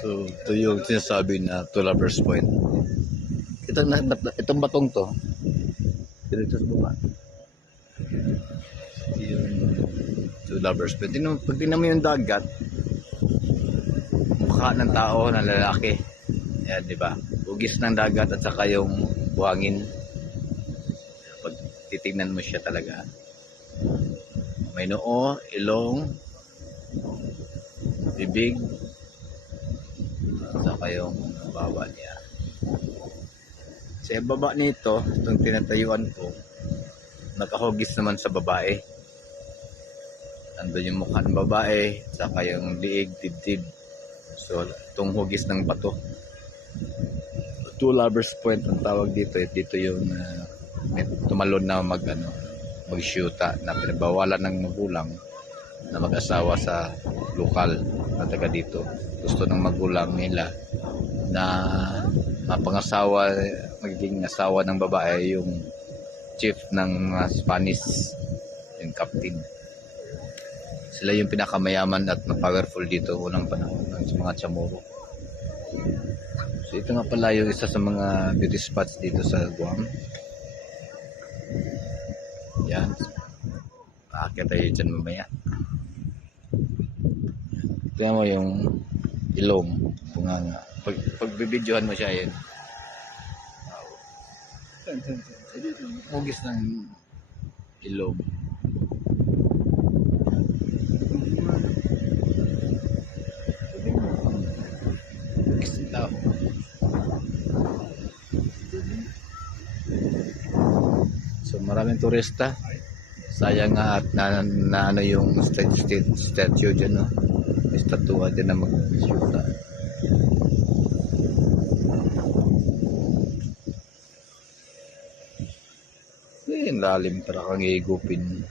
So, ito yung sinasabi na to lovers point. Itong batong to, dito sa baba. Ito yung to lovers point. Pag tingnan mo yung dagat, mukha ng tao, ng lalaki. Yan, di ba? Hugis ng dagat at saka yung buhangin. Pag titignan mo siya talaga. May noo, ilong, bibig, at saka yung baba niya. Sa baba nito, itong tinatayuan ko, nakahugis naman sa babae. Andun yung mukha ng babae, saka yung liig, dibdib. So, itong hugis ng bato. Two lovers point ang tawag dito. Dito yung tumalon na mag-shoota na pinabawalan ng magulang na mag-asawa sa lokal na taga dito. Gusto ng magulang nila na mapangasawa, magiging asawa ng babae yung chief ng Spanish, yung captain. Sila yung pinakamayaman at powerful dito unang panahon ng mga Chamorro. So ito nga pala yung isa sa mga beauty spots dito sa Guam. Yan. Aakyat tayo dyan mamaya. Tingnan mo yung ilong. Bunganga. Pag bibidyohan mo siya yun. Hugis ng ilong. Hugis ng tao. So maraming turista. Sayang nga at na ano yung statue dyan, no? May statue din na mag-shoota. Yung lalim para kang higupin.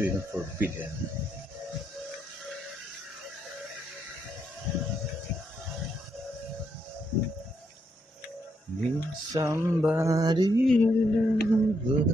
Yung forbidden. Need somebody love.